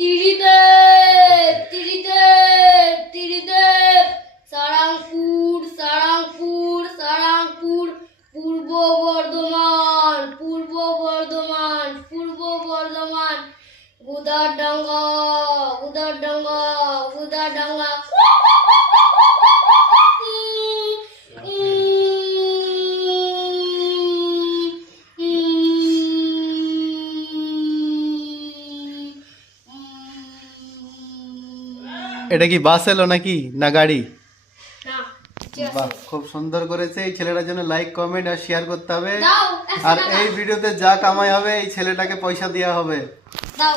ত্রিদেব ত্রিদেব ত্রিদেব সারাংপুর সারাংপুর সারাংপুর পূর্ব বর্ধমান পূর্ব বর্ধমান পূর্ব বর্ধমান গুদারডাঙ্গা গুদারডাঙ্গা গুদারডাঙ্গা এটা কি বাস এলো নাকি না গাড়ি? না বাহ, খুব সুন্দর করেছে। এই ছেলেটার জন্য লাইক কমেন্ট আর শেয়ার করতে হবে। দাও আর এই ভিডিওতে যা কামাই হবে এই ছেলেটাকে পয়সা দেওয়া হবে। দাও